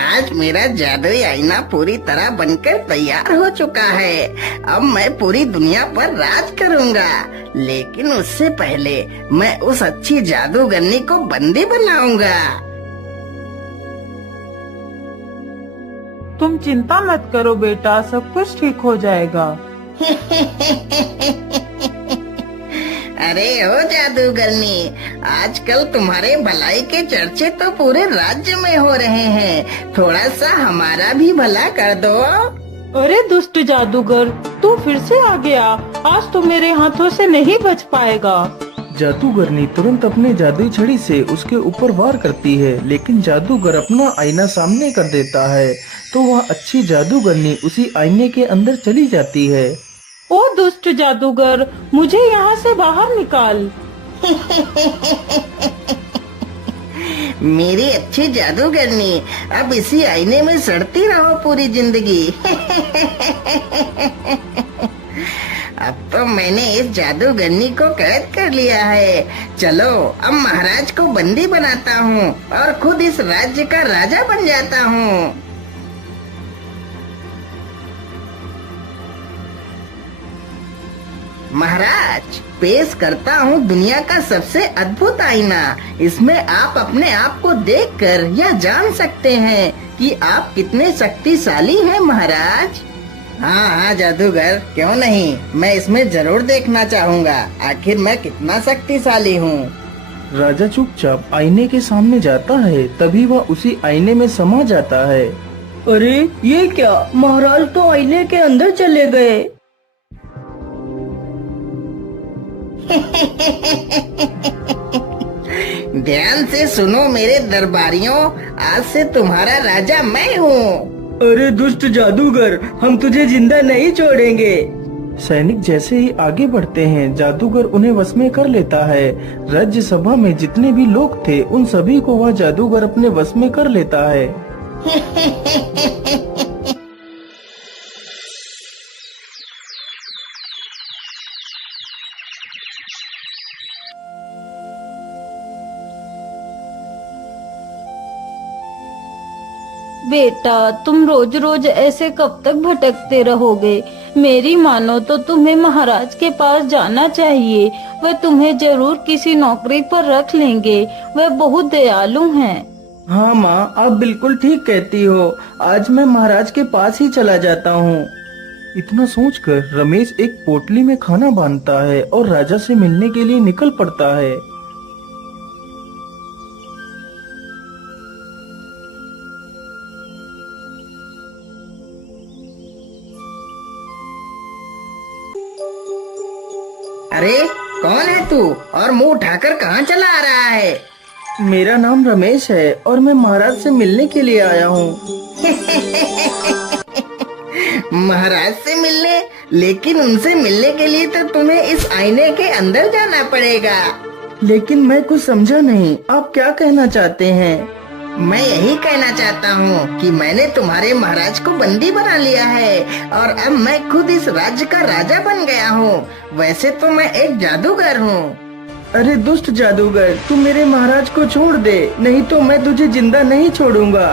आज मेरा जादुई आईना पूरी तरह बनकर तैयार हो चुका है। अब मैं पूरी दुनिया पर राज करूंगा, लेकिन उससे पहले मैं उस अच्छी जादूगरनी को बंदी बनाऊंगा। तुम चिंता मत करो बेटा, सब कुछ ठीक हो जाएगा। अरे ओ जादूगरनी, आजकल तुम्हारे भलाई के चर्चे तो पूरे राज्य में हो रहे हैं। थोड़ा सा हमारा भी भला कर दो। अरे दुष्ट जादूगर, तू फिर से आ गया। आज तो मेरे हाथों से नहीं बच पाएगा। जादूगरनी तुरंत अपने जादुई छड़ी से उसके ऊपर वार करती है, लेकिन जादूगर अपना आईना सामने कर देता है तो वह अच्छी जादूगरनी उसी आईने के अंदर चली जाती है। ओ दुष्ट जादूगर, मुझे यहाँ से बाहर निकाल। मेरी अच्छी जादूगरनी, अब इसी आईने में सड़ती रहो पूरी जिंदगी। अब तो मैंने इस जादूगरनी को कैद कर लिया है। चलो अब महाराज को बंदी बनाता हूँ और खुद इस राज्य का राजा बन जाता हूँ। महाराज, पेश करता हूँ दुनिया का सबसे अद्भुत आईना। इसमें आप अपने आप को देखकर यह जान सकते हैं कि आप कितने शक्तिशाली हैं महाराज। हाँ हाँ जादूगर, क्यों नहीं, मैं इसमें जरूर देखना चाहूँगा आखिर मैं कितना शक्तिशाली हूँ। राजा चुपचाप आईने के सामने जाता है, तभी वह उसी आईने में समा जाता है। अरे ये क्या, महाराज तो आईने के अंदर चले गए। ध्यान से सुनो मेरे दरबारियों, आज से तुम्हारा राजा मैं हूँ। अरे दुष्ट जादूगर, हम तुझे जिंदा नहीं छोड़ेंगे। सैनिक जैसे ही आगे बढ़ते हैं, जादूगर उन्हें वश में कर लेता है। राज्य सभा में जितने भी लोग थे उन सभी को वह जादूगर अपने वश में कर लेता है। बेटा, तुम रोज रोज ऐसे कब तक भटकते रहोगे? मेरी मानो तो तुम्हें महाराज के पास जाना चाहिए। वह तुम्हें जरूर किसी नौकरी पर रख लेंगे। वह बहुत दयालु हैं। हाँ माँ, आप बिल्कुल ठीक कहती हो। आज मैं महाराज के पास ही चला जाता हूँ। इतना सोचकर रमेश एक पोटली में खाना बांधता है और राजा से मिलने के लिए निकल पड़ता है। अरे कौन है तू और मुंह उठाकर कहाँ चला आ रहा है? मेरा नाम रमेश है और मैं महाराज से मिलने के लिए आया हूँ। महाराज से मिलने? लेकिन उनसे मिलने के लिए तो तुम्हें इस आईने के अंदर जाना पड़ेगा। लेकिन मैं कुछ समझा नहीं, आप क्या कहना चाहते हैं? मैं यही कहना चाहता हूँ कि मैंने तुम्हारे महाराज को बंदी बना लिया है और अब मैं खुद इस राज्य का राजा बन गया हूँ। वैसे तो मैं एक जादूगर हूँ। अरे दुष्ट जादूगर, तू मेरे महाराज को छोड़ दे, नहीं तो मैं तुझे जिंदा नहीं छोड़ूंगा।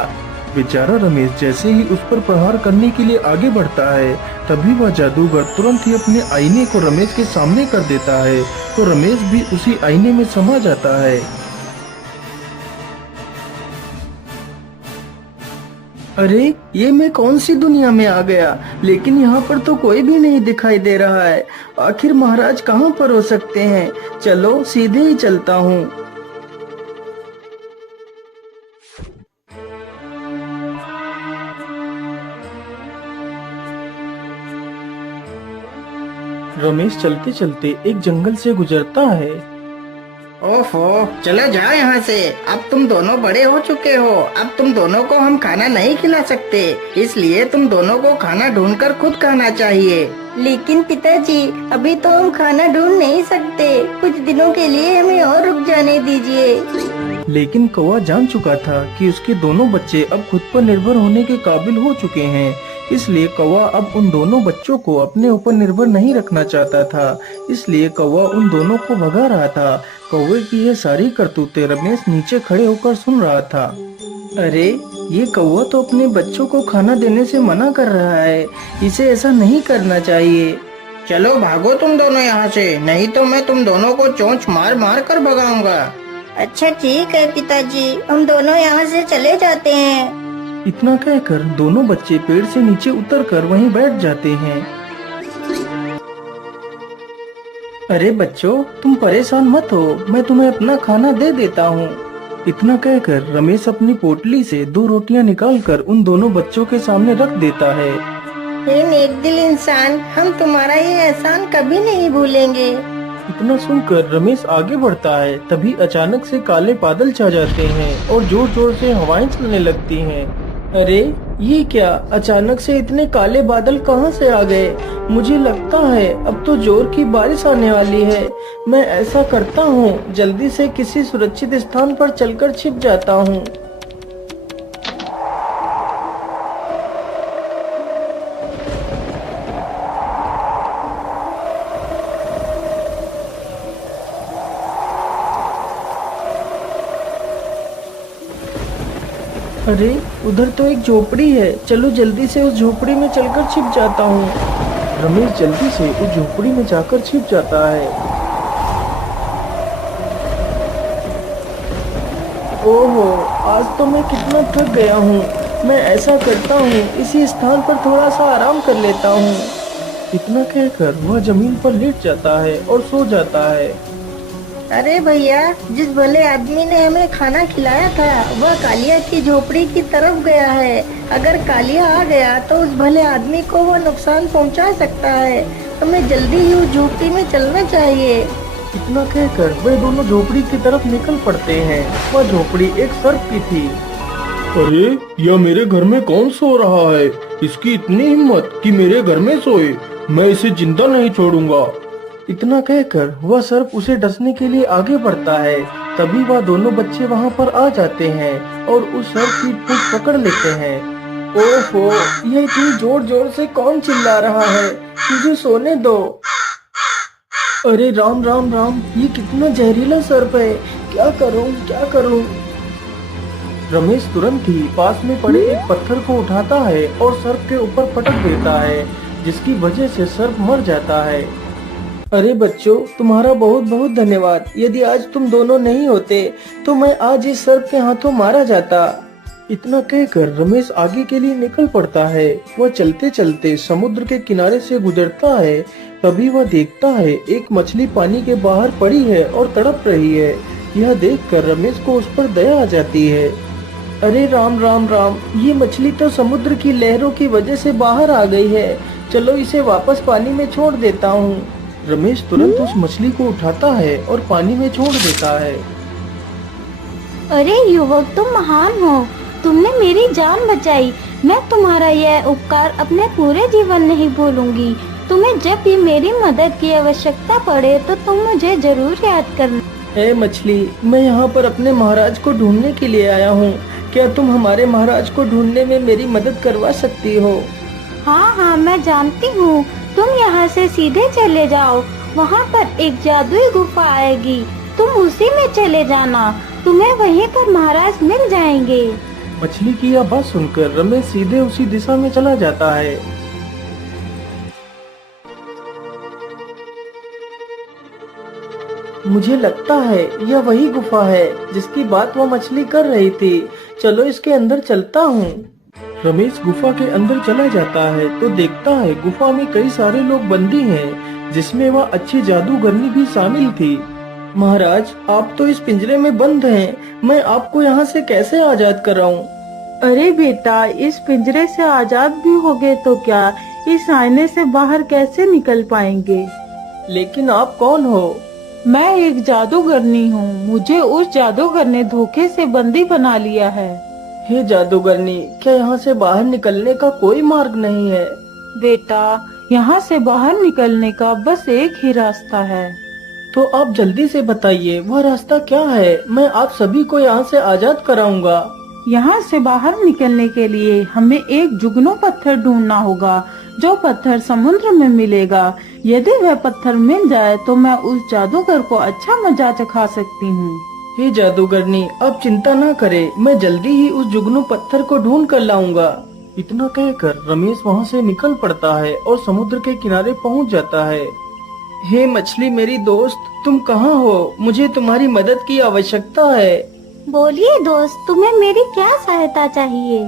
बेचारा रमेश जैसे ही उस पर प्रहार करने के लिए आगे बढ़ता है, तभी वह जादूगर तुरंत ही अपने आईने को रमेश के सामने कर देता है, तो रमेश भी उसी आईने में समा जाता है। अरे ये मैं कौन सी दुनिया में आ गया? लेकिन यहाँ पर तो कोई भी नहीं दिखाई दे रहा है। आखिर महाराज कहाँ पर हो सकते हैं? चलो सीधे ही चलता हूँ। रमेश चलते चलते एक जंगल से गुजरता है। ओफो, चलो जाओ यहाँ से। अब तुम दोनों बड़े हो चुके हो। अब तुम दोनों को हम खाना नहीं खिला सकते, इसलिए तुम दोनों को खाना ढूंढकर खुद खाना चाहिए। लेकिन पिताजी, अभी तो हम खाना ढूंढ नहीं सकते। कुछ दिनों के लिए हमें और रुक जाने दीजिए। लेकिन कौवा जान चुका था कि उसके दोनों बच्चे अब खुद पर निर्भर होने के काबिल हो चुके हैं, इसलिए कौवा अब उन दोनों बच्चों को अपने ऊपर निर्भर नहीं रखना चाहता था। इसलिए कौवा उन दोनों को भगा रहा था, कौवे की ये सारी करतूतें रमेश नीचे खड़े होकर सुन रहा था। अरे ये कौवा तो अपने बच्चों को खाना देने से मना कर रहा है, इसे ऐसा नहीं करना चाहिए। चलो भागो तुम दोनों यहाँ से, नहीं तो मैं तुम दोनों को चोंच मार मार कर भगाऊंगा। अच्छा ठीक है पिताजी, हम दोनों यहाँ से चले जाते हैं। इतना कहकर दोनों बच्चे पेड़ से नीचे उतरकर वहीं बैठ जाते हैं। अरे बच्चों, तुम परेशान मत हो, मैं तुम्हें अपना खाना दे देता हूँ। इतना कहकर रमेश अपनी पोटली से 2 रोटियां निकालकर उन दोनों बच्चों के सामने रख देता है। हे नेक दिल इंसान, हम तुम्हारा ये एहसान कभी नहीं भूलेंगे। इतना सुनकर रमेश आगे बढ़ता है, तभी अचानक से काले बादल छा जाते हैं और जोर जोर से हवाएं चलने लगती हैं। अरे ये क्या, अचानक से इतने काले बादल कहाँ से आ गए? मुझे लगता है अब तो जोर की बारिश आने वाली है। मैं ऐसा करता हूँ, जल्दी से किसी सुरक्षित स्थान पर चलकर छिप जाता हूँ। अरे उधर तो एक झोपड़ी है, चलो जल्दी से उस झोपड़ी में चलकर छिप जाता हूँ। रमेश जल्दी से उस झोपड़ी में जाकर छिप जाता है। ओहो, आज तो मैं कितना थक गया हूँ। मैं ऐसा करता हूँ, इसी स्थान पर थोड़ा सा आराम कर लेता हूँ। इतना कहकर वह जमीन पर लेट जाता है और सो जाता है। अरे भैया, जिस भले आदमी ने हमें खाना खिलाया था वह कालिया की झोपड़ी की तरफ गया है। अगर कालिया आ गया तो उस भले आदमी को वो नुकसान पहुंचा सकता है। हमें जल्दी ही उस झोपड़ी में चलना चाहिए। इतना कहकर वे दोनों झोपड़ी की तरफ निकल पड़ते हैं। वह झोपड़ी एक सर्प की थी। अरे यह मेरे घर में कौन सो रहा है? इसकी इतनी हिम्मत कि मेरे घर में सोए। मैं इसे जिंदा नहीं छोड़ूंगा। इतना कहकर वह सर्प उसे डसने के लिए आगे बढ़ता है। तभी वह दोनों बच्चे वहां पर आ जाते हैं और उस सर्प की पूंछ पकड़ लेते हैं। ओहो, यह इतनी जोर जोर से कौन चिल्ला रहा है? मुझे सोने दो। अरे राम राम राम, ये कितना जहरीला सर्प है। क्या करूं, क्या करूं? रमेश तुरंत ही पास में पड़े एक पत्थर को उठाता है और सर्प के ऊपर पटक देता है, जिसकी वजह से सर्प मर जाता है। अरे बच्चों, तुम्हारा बहुत बहुत धन्यवाद। यदि आज तुम दोनों नहीं होते तो मैं आज इस सर्प के हाथों मारा जाता। इतना कहकर रमेश आगे के लिए निकल पड़ता है। वह चलते चलते समुद्र के किनारे से गुजरता है। तभी वह देखता है एक मछली पानी के बाहर पड़ी है और तड़प रही है। यह देखकर रमेश को उस पर दया आ जाती है। अरे राम राम राम, ये मछली तो समुद्र की लहरों की वजह से बाहर आ गई है। चलो इसे वापस पानी में छोड़ देता हूँ। रमेश तुरंत उस मछली को उठाता है और पानी में छोड़ देता है। अरे युवक, तुम महान हो, तुमने मेरी जान बचाई। मैं तुम्हारा यह उपकार अपने पूरे जीवन नहीं भूलूंगी। तुम्हें जब भी मेरी मदद की आवश्यकता पड़े तो तुम मुझे जरूर याद करना। हे मछली, मैं यहाँ पर अपने महाराज को ढूंढने के लिए आया हूँ। क्या तुम हमारे महाराज को ढूंढने में मेरी मदद करवा सकती हो? हाँ हाँ, मैं जानती हूँ। तुम यहाँ से सीधे चले जाओ, वहाँ पर एक जादुई गुफा आएगी, तुम उसी में चले जाना। तुम्हें वहीं पर महाराज मिल जाएंगे। मछली की यह बात सुनकर रमेश सीधे उसी दिशा में चला जाता है। मुझे लगता है यह वही गुफा है जिसकी बात वह मछली कर रही थी। चलो इसके अंदर चलता हूँ। रमेश गुफा के अंदर चला जाता है तो देखता है गुफा में कई सारे लोग बंदी हैं, जिसमें वह अच्छी जादूगरनी भी शामिल थी। महाराज, आप तो इस पिंजरे में बंद हैं। मैं आपको यहाँ से कैसे आजाद कराऊं? अरे बेटा, इस पिंजरे से आजाद भी होगे तो क्या, इस आईने से बाहर कैसे निकल पाएंगे? लेकिन आप कौन हो? मैं एक जादूगरनी हूँ। मुझे उस जादूगर ने धोखे से बंदी बना लिया है। हे जादूगरनी, क्या यहाँ से बाहर निकलने का कोई मार्ग नहीं है? बेटा, यहाँ से बाहर निकलने का बस एक ही रास्ता है। तो आप जल्दी से बताइए, वह रास्ता क्या है? मैं आप सभी को यहाँ से आजाद कराऊंगा। यहाँ से बाहर निकलने के लिए हमें एक जुगनू पत्थर ढूंढना होगा, जो पत्थर समुद्र में मिलेगा। यदि वह पत्थर मिल जाए तो मैं उस जादूगर को अच्छा मजा चखा सकती हूँ। हे जादूगरनी, अब चिंता ना करे, मैं जल्दी ही उस जुगनू पत्थर को ढूंढ कर लाऊंगा। इतना कहकर रमेश वहाँ से निकल पड़ता है और समुद्र के किनारे पहुँच जाता है। हे मछली मेरी दोस्त, तुम कहाँ हो? मुझे तुम्हारी मदद की आवश्यकता है। बोलिए दोस्त, तुम्हें मेरी क्या सहायता चाहिए?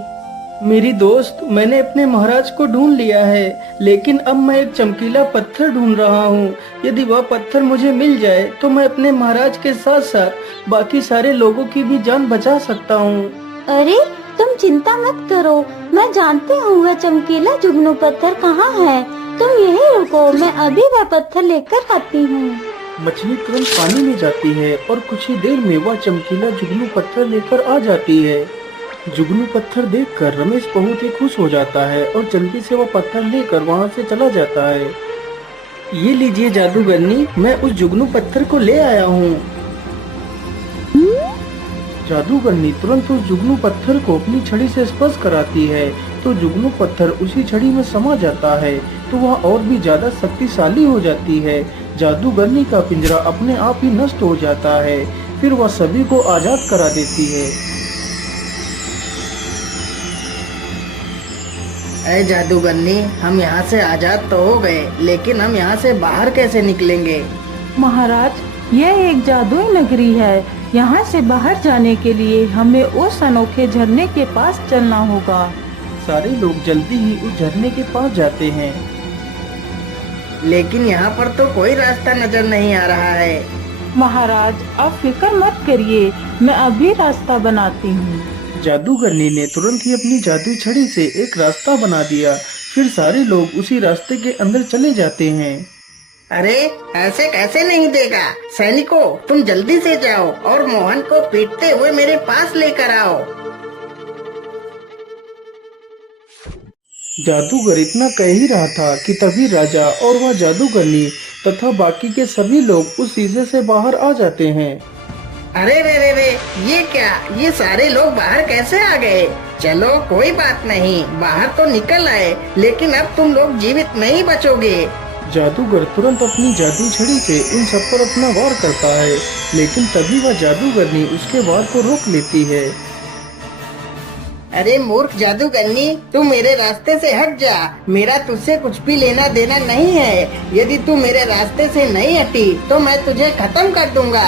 मेरी दोस्त, मैंने अपने महाराज को ढूंढ लिया है, लेकिन अब मैं एक चमकीला पत्थर ढूंढ रहा हूँ। यदि वह पत्थर मुझे मिल जाए तो मैं अपने महाराज के साथ साथ बाकी सारे लोगों की भी जान बचा सकता हूँ। अरे तुम चिंता मत करो, मैं जानती हूँ वह चमकीला जुगनू पत्थर कहाँ है। तुम यहीं रुको, मैं अभी वह पत्थर लेकर आती हूँ। मछली तुरंत पानी में जाती है और कुछ ही देर में वह चमकीला जुगनू पत्थर लेकर आ जाती है। जुगनू पत्थर देखकर रमेश बहुत ही खुश हो जाता है और जल्दी से वह पत्थर लेकर वहाँ से चला जाता है। ये लीजिए जादूगरनी, मैं उस जुगनू पत्थर को ले आया हूँ। जादूगरनी तुरंत उस जुगनू पत्थर को अपनी छड़ी से स्पर्श कराती है तो जुगनू पत्थर उसी छड़ी में समा जाता है तो वह और भी ज्यादा शक्तिशाली हो जाती है। जादूगरनी का पिंजरा अपने आप ही नष्ट हो जाता है। फिर वह सभी को आजाद करा देती है। अरे जादूगरनी, हम यहाँ से आजाद तो हो गए, लेकिन हम यहाँ से बाहर कैसे निकलेंगे? महाराज, यह एक जादुई नगरी है। यहाँ से बाहर जाने के लिए हमें उस अनोखे झरने के पास चलना होगा। सारे लोग जल्दी ही उस झरने के पास जाते हैं। लेकिन यहाँ पर तो कोई रास्ता नजर नहीं आ रहा है। महाराज, आप फिक्र मत करिए, मैं अभी रास्ता बनाती हूँ। जादूगरनी ने तुरंत ही अपनी जादुई छड़ी से एक रास्ता बना दिया। फिर सारे लोग उसी रास्ते के अंदर चले जाते हैं। अरे ऐसे कैसे नहीं देगा? सैनिकों, तुम जल्दी से जाओ और मोहन को पीटते हुए मेरे पास लेकर आओ। जादूगर इतना कह ही रहा था कि तभी राजा और वह जादूगरनी तथा बाकी के सभी लोग उस शीशे से बाहर आ जाते हैं। अरे रे रे रे, ये क्या? ये सारे लोग बाहर कैसे आ गए? चलो कोई बात नहीं, बाहर तो निकल आए, लेकिन अब तुम लोग जीवित नहीं बचोगे। जादूगर तुरंत अपनी जादुई छड़ी से उन सब पर अपना वार करता है, लेकिन तभी वह जादूगरनी उसके वार को रोक लेती है। अरे मूर्ख जादूगरनी, तू मेरे रास्ते से हट जा। मेरा तुझसे कुछ भी लेना देना नहीं है। यदि तू मेरे रास्ते से नहीं हटी तो मैं तुझे खत्म कर दूंगा।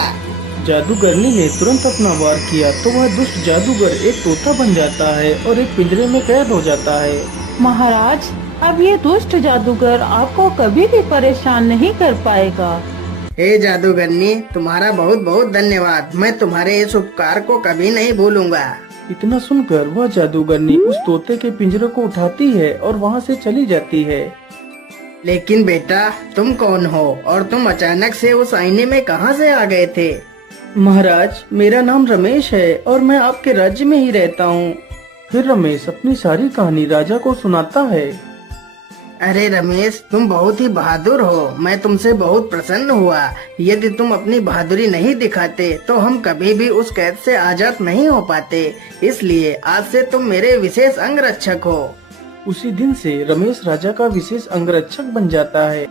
जादूगरनी ने तुरंत अपना वार किया तो वह दुष्ट जादूगर एक तोता बन जाता है और एक पिंजरे में कैद हो जाता है। महाराज, अब ये दुष्ट जादूगर आपको कभी भी परेशान नहीं कर पाएगा। हे जादूगरनी, तुम्हारा बहुत बहुत धन्यवाद। मैं तुम्हारे इस उपकार को कभी नहीं भूलूंगा। इतना सुनकर वह जादूगरनी उस तोते के पिंजरे को उठाती है और वहाँ से चली जाती है। लेकिन बेटा, तुम कौन हो और तुम अचानक से उस आईने में कहां से आ गए थे? महाराज, मेरा नाम रमेश है और मैं आपके राज्य में ही रहता हूँ। फिर रमेश अपनी सारी कहानी राजा को सुनाता है। अरे रमेश, तुम बहुत ही बहादुर हो। मैं तुमसे बहुत प्रसन्न हुआ। यदि तुम अपनी बहादुरी नहीं दिखाते तो हम कभी भी उस कैद से आजाद नहीं हो पाते। इसलिए आज से तुम मेरे विशेष अंगरक्षक हो। उसी दिन से रमेश राजा का विशेष अंगरक्षक बन जाता है।